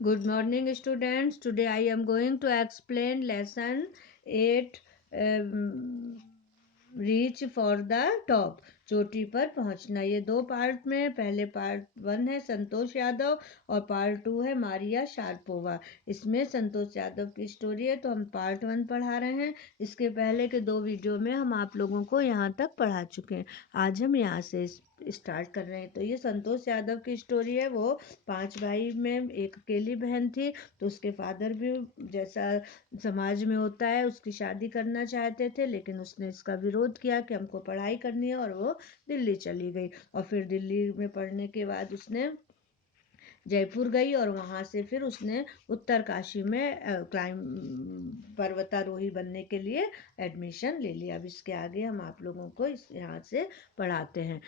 Good morning, students. Today I am going to explain lesson 8 reach for the top. चोटी पर पहुंचना। ये दो पार्ट में, पहले पार्ट 1 है संतोष यादव और पार्ट 2 है मारिया शारपोवा। इसमें संतोष यादव की स्टोरी है, तो हम पार्ट 1 पढ़ा रहे हैं। इसके पहले के 2 वीडियो में हम आप लोगों को यहाँ तक पढ़ा चुके हैं। आज हम यहाँ से स्टार्ट कर रहे हैं। तो ये संतोष यादव की स्टोरी है। वो 5 भाई में एक अकेली बहन थी, तो उसके फादर भी जैसा समाज में होता है उसकी शादी करना चाहते थे, लेकिन उसने इसका विरोध किया कि हमको पढ़ाई करनी है, और वो दिल्ली चली गई। और फिर दिल्ली में पढ़ने के बाद उसने जयपुर गई, और वहाँ से फिर उसने उत्तरकाशी में पर्वतारोही बनने के लिए एडमिशन ले लिया। अब इसके आगे हम आप लोगों को इस यहाँ से पढ़ाते हैं।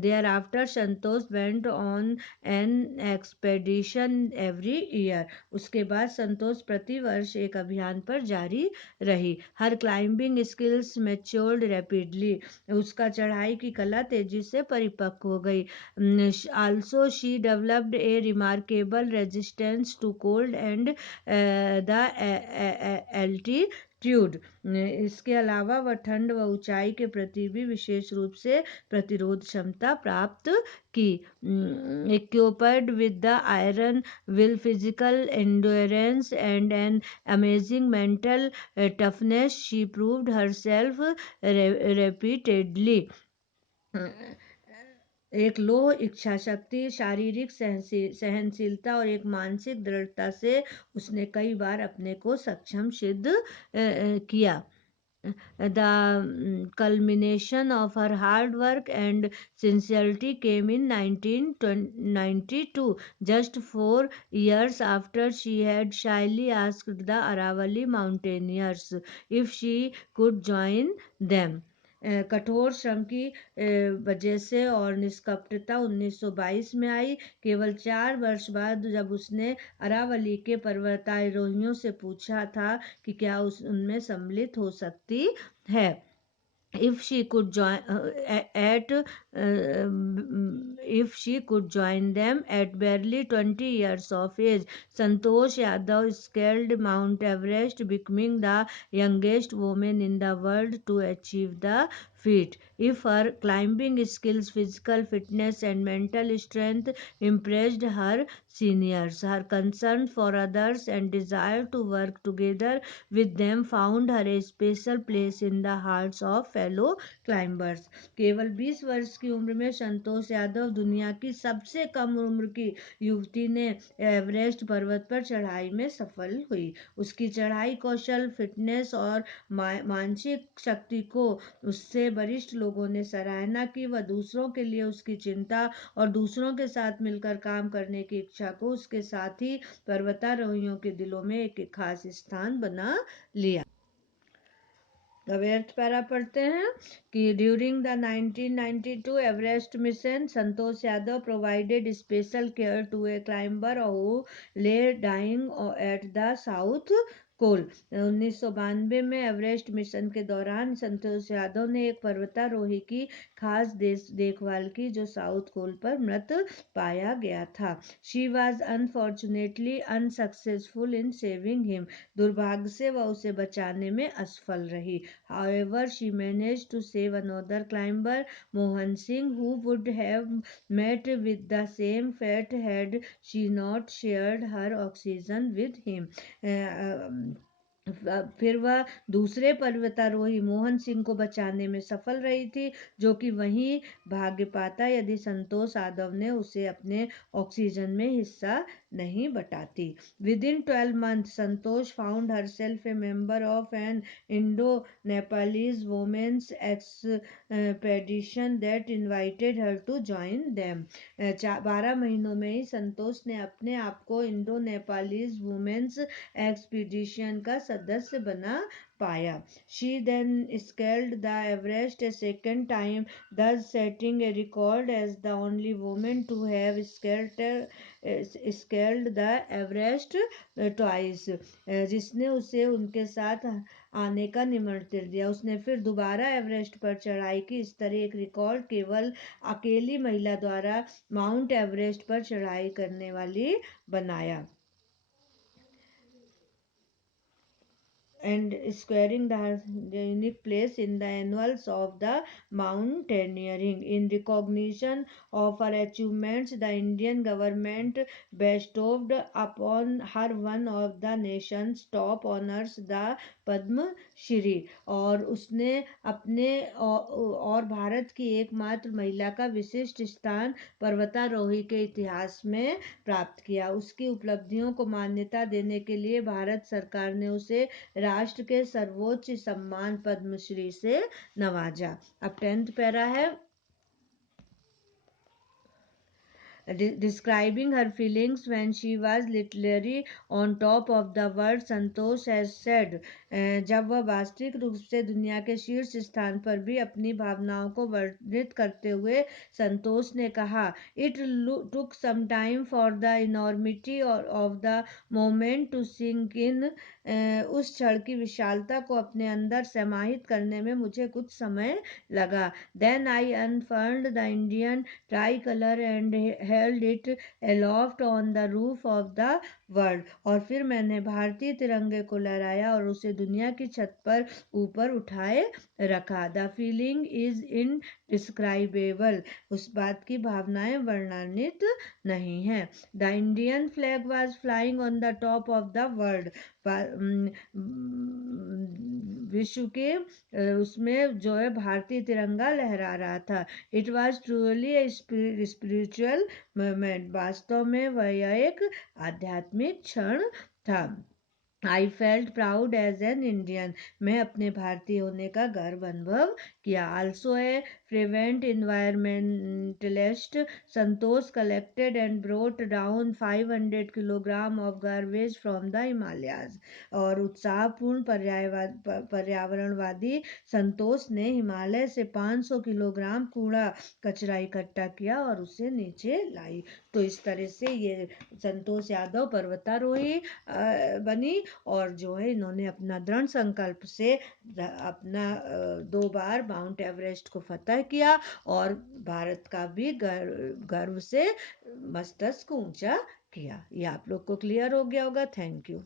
Thereafter Santosh went on an expedition every year. उसके बाद संतोष प्रति वर्ष एक अभियान पर जारी रही। हर क्लाइंबिंग स्किल्स मैच्योर्ड रैपिडली। उसका चढ़ाई की कला तेजी से परिपक्व हो गई। Also she developed a remarkable resistance to cold and the altitude. इसके अलावा वह ठंड व ऊंचाई के प्रति भी विशेष रूप से प्रतिरोध क्षमता प्राप्त की। Equipped with the iron will, physical endurance and an amazing mental toughness, she proved herself repeatedly. एक लोह इच्छा शक्ति, शारीरिक सहनशीलता और एक मानसिक दृढ़ता से उसने कई बार अपने को सक्षम सिद्ध किया। The culmination of her hard work and sincerity came in 1992, just 4 years after she had shyly asked the Aravalli mountaineers if she could join them. कठोर श्रम की वजह से और निष्कपटता 1922 में आई। केवल 4 वर्ष बाद जब उसने अरावली के पर्वतारोहियों से पूछा था कि क्या उनमें सम्मिलित हो सकती है। if she could join if she could join them at barely 20 years of age, Santosh Yadav scaled Mount Everest, becoming the youngest woman in the world to achieve the feat. If her climbing skills, physical fitness, and mental strength impressed her seniors, her concern for others and desire to work together with them found her a special place in the hearts of fellow climbers. केवल 20 वर्ष की उम्र में संतोष यादव दुनिया की सबसे कम उम्र की युवती ने एवरेस्ट पर्वत पर चढ़ाई में सफल हुई। उसकी चढ़ाई कौशल, फिटनेस और मानसिक शक्ति को उससे वरिष्ठ लोगों ने सराहना की। वह दूसरों के लिए उसकी चिंता और दूसरों के साथ मिलकर काम करने की इच्छा को उसके साथ ही पर्वतारोहियों के दिलों में एक खास स्थान बना लिया। एवरेस्ट पैरा पढ़ते हैं कि during the 1992 Everest mission Santosh Yadav provided special care to a climber who lay dying at the South Col. 1992 में एवरेस्ट मिशन के दौरान संतोष यादव ने एक पर्वतारोही की खास देखभाल की जो साउथ कोल पर मृत पाया गया था। She was unfortunately unsuccessful in saving him. दुर्भाग्य से वह उसे बचाने में असफल रही। However, she managed to save another climber, Mohan Singh, who would have met with the same fate had she not shared her oxygen with him. फिर वह दूसरे पर्वतारोही मोहन सिंह को बचाने में सफल रही थी, जो कि वहीं भाग्य पाता यदि संतोष यादव ने उसे अपने ऑक्सीजन में हिस्सा नहीं बटाती। Within 12 months, Santosh found herself a member of an Indo-Nepalese women's expedition that invited her to join them. 12 महीनों में ही संतोष ने अपने आप को इंडो नेपालीज वुमेन्स एक्सपीडिशन का सदस्य बना पाया। She then scaled the Everest a second time, thus setting a record as the only woman to have scaled the Everest twice, जिसने उसे उनके साथ आने का निमंत्रण दिया। उसने फिर दोबारा एवरेस्ट पर चढ़ाई की। इस तरह एक रिकॉर्ड केवल अकेली महिला द्वारा माउंट एवरेस्ट पर चढ़ाई करने वाली बनाया। and squaring the unique place in the annals of the mountaineering. In recognition of her achievements, the Indian government bestowed upon her one of the nation's top honors, the Padma Shri. और उसने अपने और भारत की एकमात्र महिला का विशिष्ट स्थान पर्वतारोही के इतिहास में प्राप्त किया। उसकी उपलब्धियों को मान्यता देने के लिए भारत सरकार ने उसे राष्ट्र के सर्वोच्च सम्मान पद्मश्री से नवाजा। अब 10th पैरा है। Describing her feelings when she was literally on top of the world, Santosh has said, जब वह वास्तविक रूप से दुनिया के शीर्ष स्थान पर भी अपनी भावनाओं को वर्णित करते हुए संतोष ने कहा, It took some time for the enormity of the moment to sink in. उस क्षण की विशालता को अपने अंदर समाहित करने में मुझे कुछ समय लगा। Then I unfurled the Indian tricolor and held it aloft on the roof of the world. और फिर मैंने भारतीय तिरंगे को लहराया और उसे दुनिया की छत पर ऊपर उठाए रखा। The feeling is indescribable. उस बात की भावनाएं वर्णनित नहीं है। The Indian flag was flying on the top of the world. विश्व के उसमें जो है भारतीय तिरंगा लहरा रहा था। It was truly a spiritual moment. वास्तव में वह एक आध्यात्मिक क्षण था। I felt proud as an Indian. मैं अपने भारतीय होने का गर्व अनुभव किया। Also a fervent environmentalist, Santosh collected and brought down 500 kilogram of garbage from the Himalayas. और उत्साहपूर्ण पर्यावरणवादी संतोष ने हिमालय से 500 किलोग्राम कूड़ा कचरा इकट्ठा किया और उसे नीचे लाई। तो इस तरह से ये संतोष यादव पर्वतारोही बनी और जो है इन्होंने अपना दृढ़ संकल्प से अपना 2 बार माउंट एवरेस्ट को फतह किया और भारत का भी गर्व से मस्तक ऊंचा किया। ये आप लोग को क्लियर हो गया होगा। Thank you.